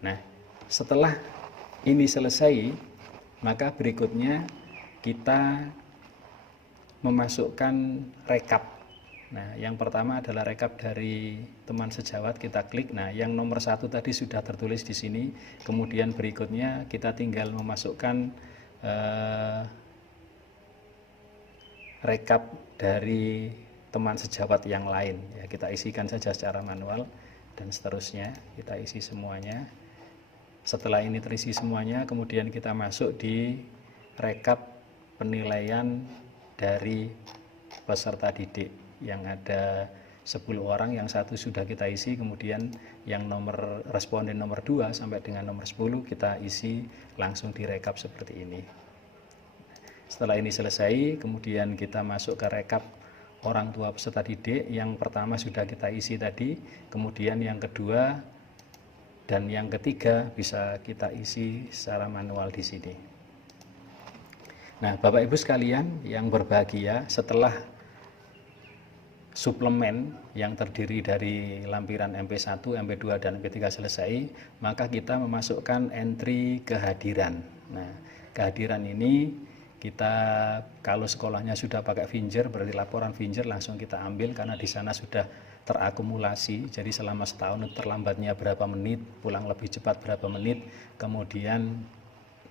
Nah, setelah ini selesai, maka berikutnya kita memasukkan rekap. Nah, yang pertama adalah rekap dari teman sejawat, kita klik. Nah, yang nomor 1 tadi sudah tertulis di sini. Kemudian berikutnya kita tinggal memasukkan rekap dari teman sejawat yang lain. Ya, kita isikan saja secara manual dan seterusnya. Kita isi semuanya. Setelah ini terisi semuanya, kemudian kita masuk di rekap penilaian dari peserta didik yang ada 10 orang, yang 1 sudah kita isi, kemudian yang nomor responden nomor 2 sampai dengan nomor 10 kita isi langsung direkap seperti ini. Setelah ini selesai, kemudian kita masuk ke rekap orang tua peserta didik. Yang pertama sudah kita isi tadi, kemudian yang kedua dan yang ketiga bisa kita isi secara manual di sini. Nah, Bapak Ibu sekalian yang berbahagia, setelah suplemen yang terdiri dari lampiran MP1, MP2, dan MP3 selesai, maka kita memasukkan entry kehadiran. Nah, kehadiran ini kita, kalau sekolahnya sudah pakai Finger, berarti laporan Finger langsung kita ambil karena di sana sudah terakumulasi. Jadi selama setahun terlambatnya berapa menit, pulang lebih cepat berapa menit, kemudian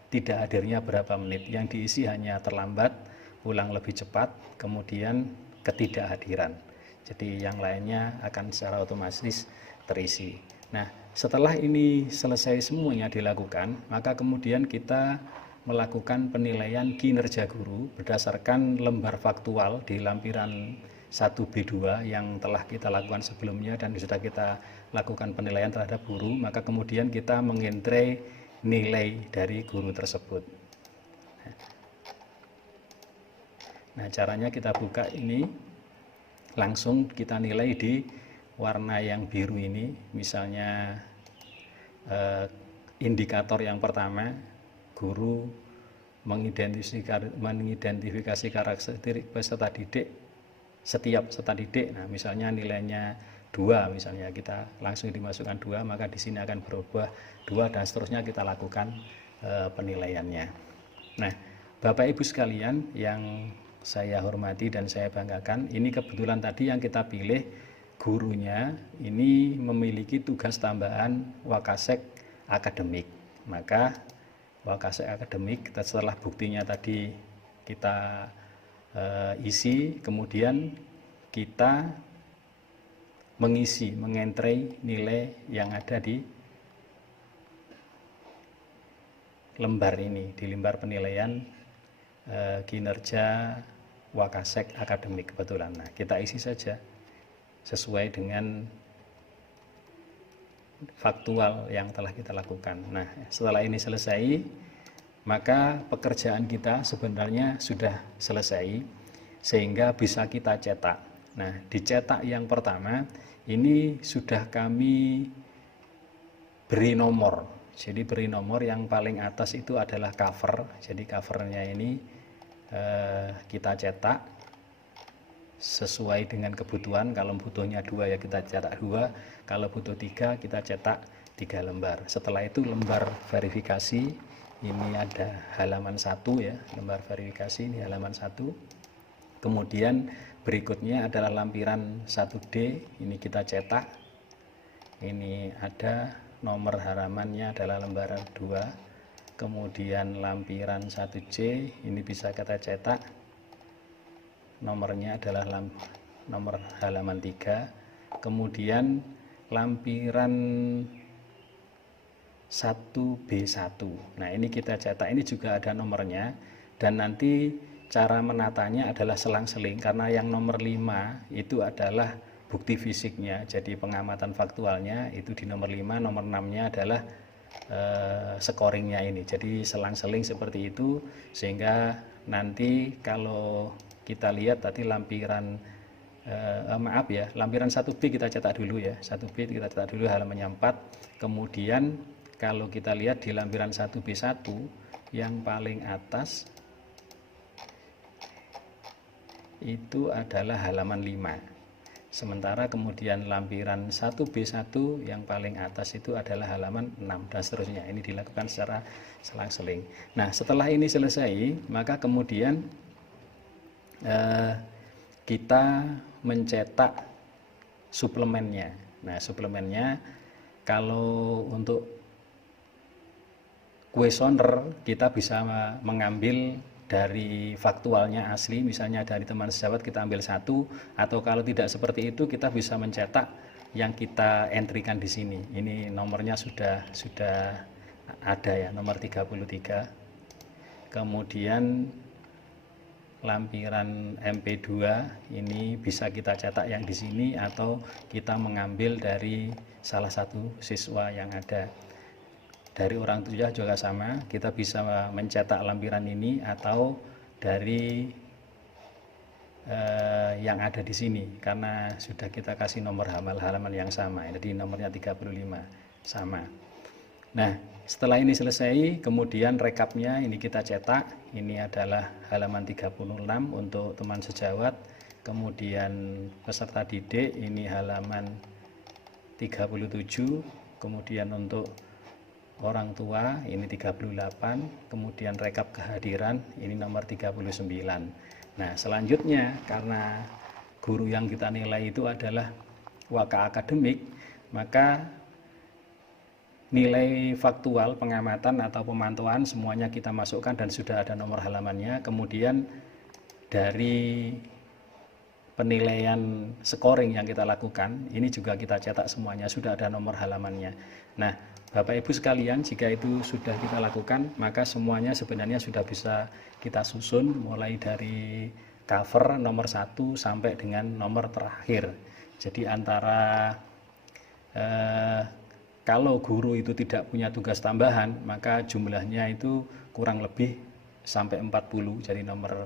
tidak hadirnya berapa menit. Yang diisi hanya terlambat, pulang lebih cepat, kemudian ketidakhadiran. Jadi yang lainnya akan secara otomatis terisi. Nah, setelah ini selesai semuanya dilakukan, maka kemudian kita melakukan penilaian kinerja guru berdasarkan lembar faktual di lampiran 1B2 yang telah kita lakukan sebelumnya dan sudah kita lakukan penilaian terhadap guru. Maka kemudian kita mengentre nilai dari guru tersebut. Nah, caranya kita buka ini, langsung kita nilai di warna yang biru ini. Misalnya indikator yang pertama, guru mengidentifikasi karakteristik peserta didik setiap peserta didik. Nah, misalnya nilainya 2, misalnya kita langsung dimasukkan 2, maka di sini akan berubah 2 dan seterusnya kita lakukan penilaiannya. Nah, Bapak Ibu sekalian yang saya hormati dan saya banggakan, ini kebetulan tadi yang kita pilih gurunya ini memiliki tugas tambahan Wakasek akademik. Maka Wakasek akademik setelah buktinya tadi kita isi, kemudian kita mengentre nilai yang ada di lembar ini, di lembar penilaian kinerja Wakasek akademik kebetulan. Nah, kita isi saja sesuai dengan faktual yang telah kita lakukan. Nah, setelah ini selesai, maka pekerjaan kita sebenarnya sudah selesai sehingga bisa kita cetak. Nah, dicetak yang pertama ini sudah kami beri nomor. Jadi beri nomor, yang paling atas itu adalah cover. Jadi covernya ini kita cetak sesuai dengan kebutuhan. Kalau butuhnya 2 ya kita cetak 2, kalau butuh 3 kita cetak 3 lembar. Setelah itu lembar verifikasi, ini ada halaman 1 ya, lembar verifikasi ini halaman 1. Kemudian berikutnya adalah lampiran 1D, ini kita cetak. Ini ada nomor halamannya adalah lembaran 2. Kemudian lampiran 1C ini bisa kita cetak, nomornya adalah nomor halaman 3. Kemudian lampiran 1B1, nah ini kita cetak, ini juga ada nomornya. Dan nanti cara menatanya adalah selang-seling, karena yang nomor 5 itu adalah bukti fisiknya, jadi pengamatan faktualnya itu di nomor 5, nomor 6-nya adalah scoringnya ini. Jadi selang-seling seperti itu, sehingga nanti kalau kita lihat tadi lampiran lampiran 1B kita cetak dulu ya, 1B kita cetak dulu halamannya 4. Kemudian kalau kita lihat di lampiran 1B1 yang paling atas itu adalah halaman 5. Sementara kemudian lampiran 1B1 yang paling atas itu adalah halaman 6 dan seterusnya. Ini dilakukan secara selang-seling. Nah, setelah ini selesai, maka kemudian kita mencetak suplemennya. Nah, suplemennya kalau untuk kuesioner kita bisa mengambil dari faktualnya asli, misalnya dari teman sejawat kita ambil 1, atau kalau tidak seperti itu kita bisa mencetak yang kita entrykan di sini. Ini nomornya sudah ada ya, nomor 33. Kemudian lampiran MP2 ini bisa kita cetak yang di sini atau kita mengambil dari salah satu siswa yang ada. Dari orang tua juga sama, kita bisa mencetak lampiran ini atau dari yang ada di sini, karena sudah kita kasih nomor halaman yang sama, jadi nomornya 35 sama. Nah, setelah ini selesai, kemudian rekapnya ini kita cetak. Ini adalah halaman 36 untuk teman sejawat. Kemudian peserta didik ini halaman 37. Kemudian untuk orang tua ini 38, kemudian rekap kehadiran ini nomor 39. Nah, selanjutnya karena guru yang kita nilai itu adalah waka akademik, maka nilai faktual pengamatan atau pemantauan semuanya kita masukkan dan sudah ada nomor halamannya. Kemudian dari penilaian scoring yang kita lakukan ini juga kita cetak semuanya, sudah ada nomor halamannya. Nah, Bapak Ibu sekalian, jika itu sudah kita lakukan, maka semuanya sebenarnya sudah bisa kita susun mulai dari cover nomor 1 sampai dengan nomor terakhir. Jadi antara kalau guru itu tidak punya tugas tambahan, maka jumlahnya itu kurang lebih sampai 40. Jadi nomor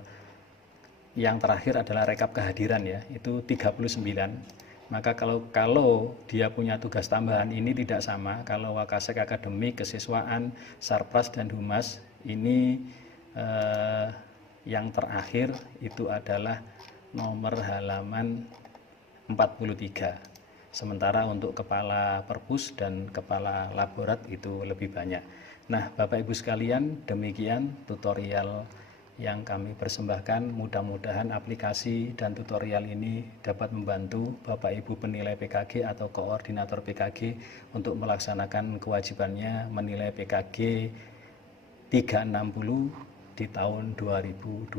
yang terakhir adalah rekap kehadiran ya, itu 39. Maka kalau dia punya tugas tambahan ini tidak sama. Kalau Wakasek akademik, kesiswaan, Sarpras dan Humas ini yang terakhir itu adalah nomor halaman 43. Sementara untuk kepala perpus dan kepala laborat itu lebih banyak. Nah, Bapak Ibu sekalian, demikian tutorial yang kami persembahkan. Mudah-mudahan aplikasi dan tutorial ini dapat membantu Bapak Ibu penilai PKG atau koordinator PKG untuk melaksanakan kewajibannya menilai PKG 360 di tahun 2020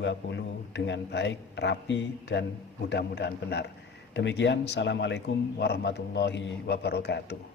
dengan baik, rapi, dan mudah-mudahan benar. Demikian, Assalamualaikum warahmatullahi wabarakatuh.